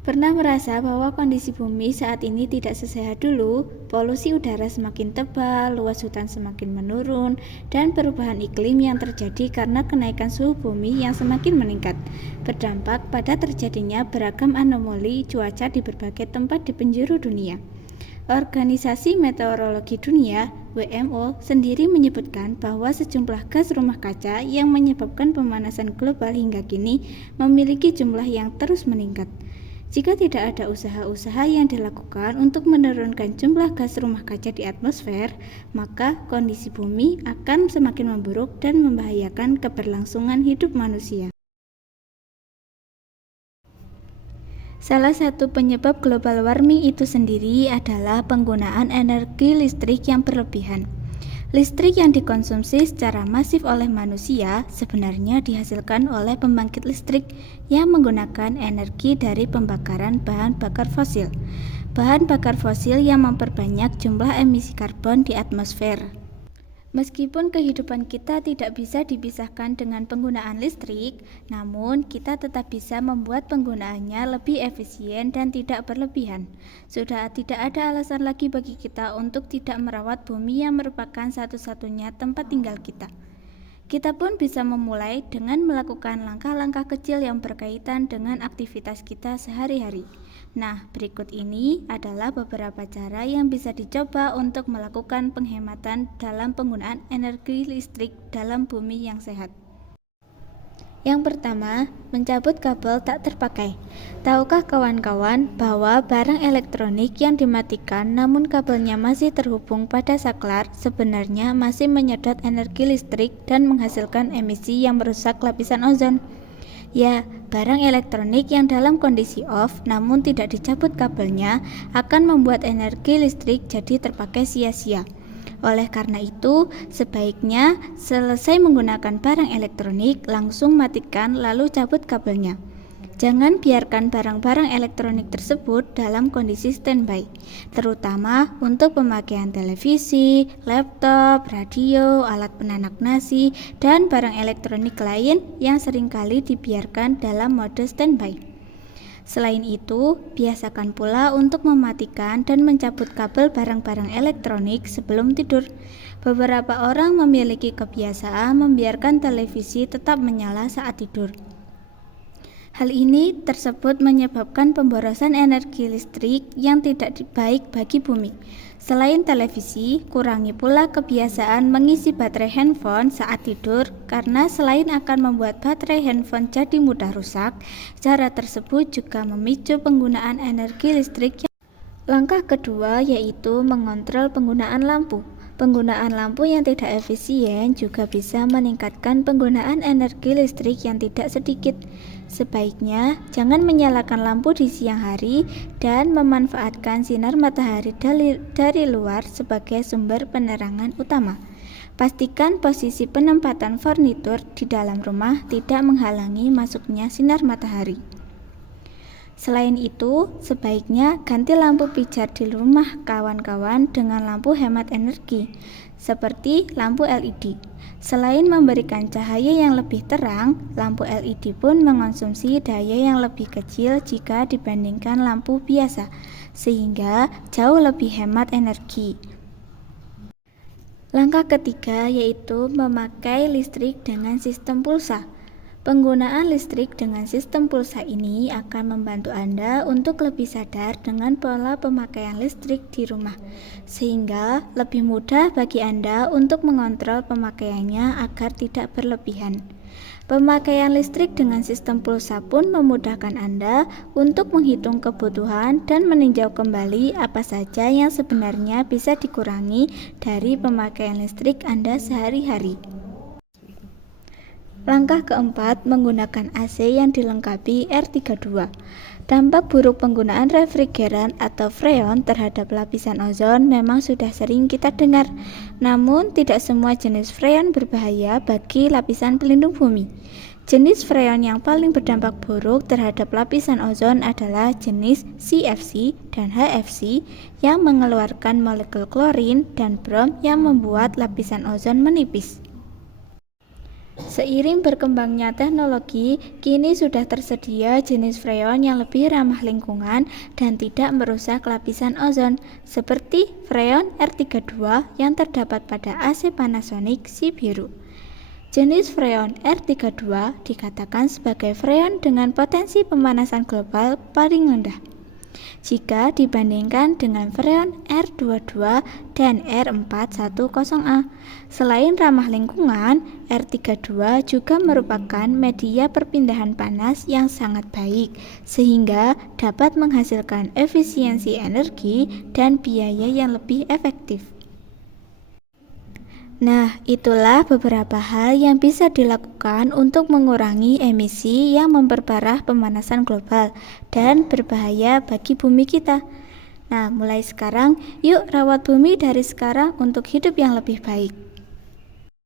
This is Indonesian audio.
Pernah merasa bahwa kondisi bumi saat ini tidak sesehat dulu? Polusi udara semakin tebal, luas hutan semakin menurun, dan perubahan iklim yang terjadi karena kenaikan suhu bumi yang semakin meningkat, berdampak pada terjadinya beragam anomali cuaca di berbagai tempat di penjuru dunia. Organisasi Meteorologi Dunia (WMO) sendiri menyebutkan bahwa sejumlah gas rumah kaca yang menyebabkan pemanasan global hingga kini memiliki jumlah yang terus meningkat. Jika tidak ada usaha-usaha yang dilakukan untuk menurunkan jumlah gas rumah kaca di atmosfer, maka kondisi bumi akan semakin memburuk dan membahayakan keberlangsungan hidup manusia. Salah satu penyebab global warming itu sendiri adalah penggunaan energi listrik yang berlebihan. Listrik yang dikonsumsi secara masif oleh manusia sebenarnya dihasilkan oleh pembangkit listrik yang menggunakan energi dari pembakaran bahan bakar fosil. Bahan bakar fosil yang memperbanyak jumlah emisi karbon di atmosfer. Meskipun kehidupan kita tidak bisa dipisahkan dengan penggunaan listrik, namun kita tetap bisa membuat penggunaannya lebih efisien dan tidak berlebihan. Sudah tidak ada alasan lagi bagi kita untuk tidak merawat bumi yang merupakan satu-satunya tempat tinggal kita. Kita pun bisa memulai dengan melakukan langkah-langkah kecil yang berkaitan dengan aktivitas kita sehari-hari. Nah, berikut ini adalah beberapa cara yang bisa dicoba untuk melakukan penghematan dalam penggunaan energi listrik dalam bumi yang sehat. Yang pertama, mencabut kabel tak terpakai. Tahukah kawan-kawan bahwa barang elektronik yang dimatikan namun kabelnya masih terhubung pada saklar sebenarnya masih menyedot energi listrik dan menghasilkan emisi yang merusak lapisan ozon? Ya, barang elektronik yang dalam kondisi off namun tidak dicabut kabelnya akan membuat energi listrik jadi terpakai sia-sia. Oleh karena itu, sebaiknya selesai menggunakan barang elektronik, langsung matikan lalu cabut kabelnya. Jangan biarkan barang-barang elektronik tersebut dalam kondisi standby, terutama untuk pemakaian televisi, laptop, radio, alat penanak nasi, dan barang elektronik lain yang seringkali dibiarkan dalam mode standby. Selain itu, biasakan pula untuk mematikan dan mencabut kabel barang-barang elektronik sebelum tidur. Beberapa orang memiliki kebiasaan membiarkan televisi tetap menyala saat tidur. Hal ini tersebut menyebabkan pemborosan energi listrik yang tidak baik bagi bumi. Selain televisi, kurangi pula kebiasaan mengisi baterai handphone saat tidur karena selain akan membuat baterai handphone jadi mudah rusak, cara tersebut juga memicu penggunaan energi listrik. Langkah kedua yaitu mengontrol penggunaan lampu. Penggunaan lampu yang tidak efisien juga bisa meningkatkan penggunaan energi listrik yang tidak sedikit. Sebaiknya jangan menyalakan lampu di siang hari dan memanfaatkan sinar matahari dari luar sebagai sumber penerangan utama. Pastikan posisi penempatan furnitur di dalam rumah tidak menghalangi masuknya sinar matahari. Selain itu, sebaiknya ganti lampu pijar di rumah kawan-kawan dengan lampu hemat energi, seperti lampu LED. Selain memberikan cahaya yang lebih terang, lampu LED pun mengonsumsi daya yang lebih kecil jika dibandingkan lampu biasa, sehingga jauh lebih hemat energi. Langkah ketiga yaitu memakai listrik dengan sistem pulsa. Penggunaan listrik dengan sistem pulsa ini akan membantu Anda untuk lebih sadar dengan pola pemakaian listrik di rumah, sehingga lebih mudah bagi Anda untuk mengontrol pemakaiannya agar tidak berlebihan. Pemakaian listrik dengan sistem pulsa pun memudahkan Anda untuk menghitung kebutuhan dan meninjau kembali apa saja yang sebenarnya bisa dikurangi dari pemakaian listrik Anda sehari-hari. Langkah keempat, menggunakan AC yang dilengkapi R32. Dampak buruk penggunaan refrigeran atau freon terhadap lapisan ozon memang sudah sering kita dengar. Namun, tidak semua jenis freon berbahaya bagi lapisan pelindung bumi. Jenis freon yang paling berdampak buruk terhadap lapisan ozon adalah jenis CFC dan HFC yang mengeluarkan molekul klorin dan brom yang membuat lapisan ozon menipis. Seiring berkembangnya teknologi, kini sudah tersedia jenis freon yang lebih ramah lingkungan dan tidak merusak lapisan ozon, seperti freon R32 yang terdapat pada AC Panasonic si biru. Jenis freon R32 dikatakan sebagai freon dengan potensi pemanasan global paling rendah jika dibandingkan dengan freon R22 dan R410A. Selain ramah lingkungan, R32 juga merupakan media perpindahan panas yang sangat baik, sehingga dapat menghasilkan efisiensi energi dan biaya yang lebih efektif. Nah, itulah beberapa hal yang bisa dilakukan untuk mengurangi emisi yang memperparah pemanasan global dan berbahaya bagi bumi kita. Nah, mulai sekarang, yuk rawat bumi dari sekarang untuk hidup yang lebih baik.